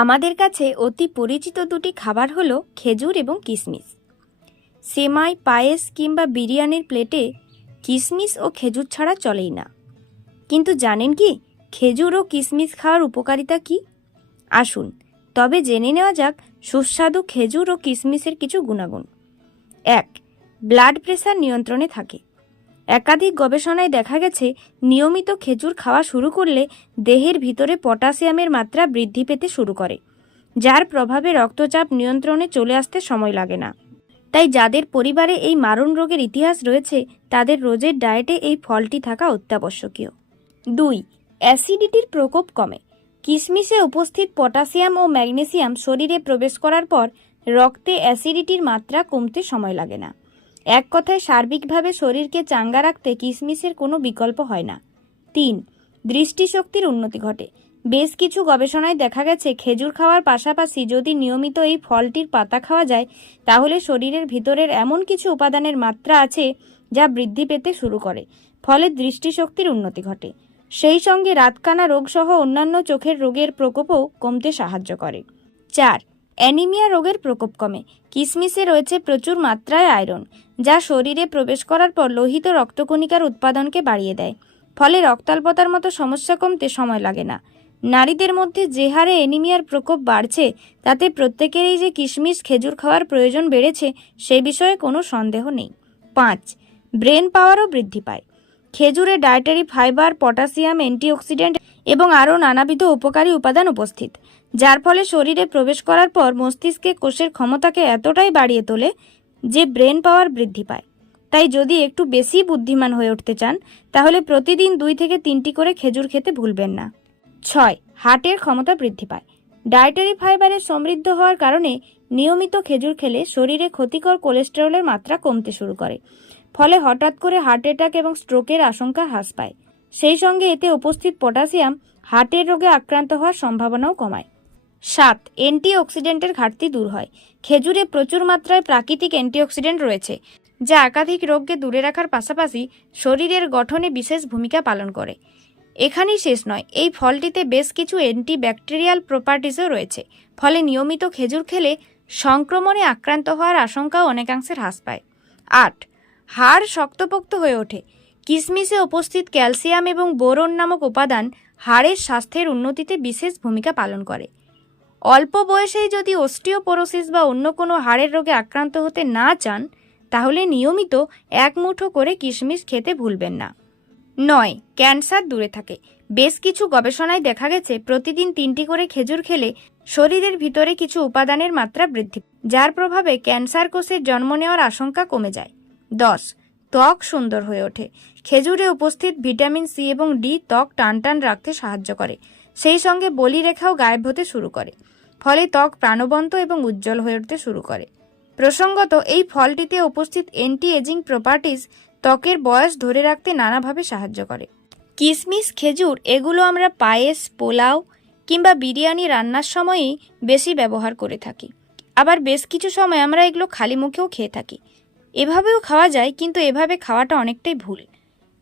আমাদের কাছে অতি পরিচিত দুটি খাবার হলো খেজুর এবং কিশমিশ। সেমাই, পায়েস কিংবা বিরিয়ানির প্লেটে কিশমিশ ও খেজুর ছাড়া চলেই না। কিন্তু জানেন কি খেজুর ও কিশমিশ খাওয়ার উপকারিতা কি? আসুন তবে জেনে নেওয়া যাক সুস্বাদু খেজুর ও কিশমিশের কিছু গুণাগুণ। 1. ব্লাড প্রেশার নিয়ন্ত্রণে থাকে। একাধিক গবেষণায় দেখা গেছে নিয়মিত খেজুর খাওয়া শুরু করলে দেহের ভিতরে পটাশিয়ামের মাত্রা বৃদ্ধি পেতে শুরু করে, যার প্রভাবে রক্তচাপ নিয়ন্ত্রণে চলে আসতে সময় লাগে না। তাই যাদের পরিবারে এই মারণ রোগের ইতিহাস রয়েছে তাদের রোজের ডায়েটে এই ফলটি থাকা অত্যাবশ্যকীয়। 2. অ্যাসিডিটির প্রকোপ কমে। কিশমিশে উপস্থিত পটাশিয়াম ও ম্যাগনেসিয়াম শরীরে প্রবেশ করার পর রক্তে অ্যাসিডিটির মাত্রা কমতে সময় লাগে না। এক কথায় সার্বিকভাবে শরীরকে চাঙ্গা রাখতে কিশমিশের কোনো বিকল্প হয় না। 3. দৃষ্টিশক্তির উন্নতি ঘটে। বেশ কিছু গবেষণায় দেখা গেছে খেজুর খাওয়ার পাশাপাশি যদি নিয়মিত এই ফলটির পাতা খাওয়া যায় তাহলে শরীরের ভিতরের এমন কিছু উপাদানের মাত্রা আছে যা বৃদ্ধি পেতে শুরু করে, ফলে দৃষ্টিশক্তির উন্নতি ঘটে। সেই সঙ্গে রাতকানা রোগসহ অন্যান্য চোখের রোগের প্রকোপও কমতে সাহায্য করে। 4. অ্যানিমিয়া রোগের প্রকোপ কমে। কিশমিশে রয়েছে প্রচুর মাত্রায় আয়রন, যা শরীরে প্রবেশ করার পর লোহিত রক্তকণিকার উৎপাদনকে বাড়িয়ে দেয়, ফলে রক্তাল্পতার মতো সমস্যা কমতে সময় লাগে না। নারীদের মধ্যে যে হারে অ্যানিমিয়ার প্রকোপ বাড়ছে তাতে প্রত্যেকেরই যে কিশমিশ খেজুর খাওয়ার প্রয়োজন বেড়েছে সে বিষয়ে কোনো সন্দেহ নেই। 5. ব্রেন পাওয়ারও বৃদ্ধি পায়। খেজুরে ডায়েটারি ফাইবার, পটাশিয়াম, অ্যান্টিঅক্সিডেন্ট এবং আরও নানাবিধ উপকারী উপাদান উপস্থিত, যার ফলে শরীরে প্রবেশ করার পর মস্তিষ্কে কোষের ক্ষমতাকে এতটাই বাড়িয়ে তোলে যে ব্রেন পাওয়ার বৃদ্ধি পায়। তাই যদি একটু বেশি বুদ্ধিমান হয়ে উঠতে চান তাহলে প্রতিদিন 2 থেকে 3টি করে খেজুর খেতে ভুলবেন না। 6. হার্টের ক্ষমতা বৃদ্ধি পায়। ডায়েটারি ফাইবারে সমৃদ্ধ হওয়ার কারণে নিয়মিত খেজুর খেলে শরীরে ক্ষতিকর কোলেস্টেরলের মাত্রা কমতে শুরু করে, ফলে হঠাৎ করে হার্ট অ্যাটাক এবং স্ট্রোকের আশঙ্কা হ্রাস পায়। সেই সঙ্গে এতে উপস্থিত পটাশিয়াম হার্টের রোগে আক্রান্ত হওয়ার সম্ভাবনাও কমায়। 7. অ্যান্টিঅক্সিডেন্টের ঘাটতি দূর হয়। খেজুরে প্রচুর মাত্রায় প্রাকৃতিক অ্যান্টিঅক্সিডেন্ট রয়েছে যা একাধিক রোগকে দূরে রাখার পাশাপাশি শরীরের গঠনে বিশেষ ভূমিকা পালন করে। এখানেই শেষ নয়, এই ফলটিতে বেশ কিছু অ্যান্টিব্যাকটেরিয়াল প্রপার্টিজও রয়েছে, ফলে নিয়মিত খেজুর খেলে সংক্রমণে আক্রান্ত হওয়ার আশঙ্কাও অনেকাংশে হ্রাস পায়। 8. হাড় শক্তপোক্ত হয়ে ওঠে। কিশমিশে উপস্থিত ক্যালসিয়াম এবং বোরন নামক উপাদান হাড়ের স্বাস্থ্যের উন্নতিতে বিশেষ ভূমিকা পালন করে। অল্প বয়সেই যদি অস্টিওপোরোসিস বা অন্য কোনো হাড়ের রোগে আক্রান্ত হতে না চান তাহলে নিয়মিত 1 মুঠো করে কিশমিশ খেতে ভুলবেন না। 9. ক্যান্সার দূরে থাকে। বেশ কিছু গবেষণায় দেখা গেছে প্রতিদিন 3টি করে খেজুর খেলে শরীরের ভিতরে কিছু উপাদানের মাত্রা বৃদ্ধি পায়, যার প্রভাবে ক্যান্সার কোষের জন্ম নেওয়ার আশঙ্কা কমে যায়। 10. ত্বক সুন্দর হয়ে ওঠে। খেজুরে উপস্থিত ভিটামিন সি এবং ডি ত্বক টানটান রাখতে সাহায্য করে, সেই সঙ্গে বলিরেখাও গায়েব হতে শুরু করে, ফলে ত্বক প্রাণবন্ত এবং উজ্জ্বল হয়ে উঠতে শুরু করে। প্রসঙ্গত এই ফলটিতে উপস্থিত অ্যান্টি এজিং প্রপার্টিজ ত্বকের বয়স ধরে রাখতে নানাভাবে সাহায্য করে। কিশমিশ, খেজুর এগুলো আমরা পায়েস, পোলাও কিংবা বিরিয়ানি রান্নার সময়ই বেশি ব্যবহার করে থাকি। আবার বেশ কিছু সময় আমরা এগুলো খালি মুখেও খেয়ে থাকি। এভাবেও খাওয়া যায়, কিন্তু এভাবে খাওয়াটা অনেকটাই ভুল।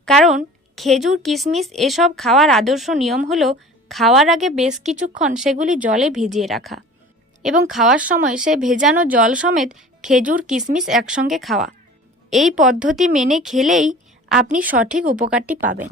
কারণ খেজুর, কিশমিশ এসব খাওয়ার আদর্শ নিয়ম হলো খাওয়ার আগে বেশ কিছুক্ষণ সেগুলি জলে ভিজিয়ে রাখা এবং খাওয়ার সময় সে ভেজানো জল সমেত খেজুর, কিশমিশ একসঙ্গে খাওয়া। এই পদ্ধতি মেনে খেলেই আপনি সঠিক উপকারটি পাবেন।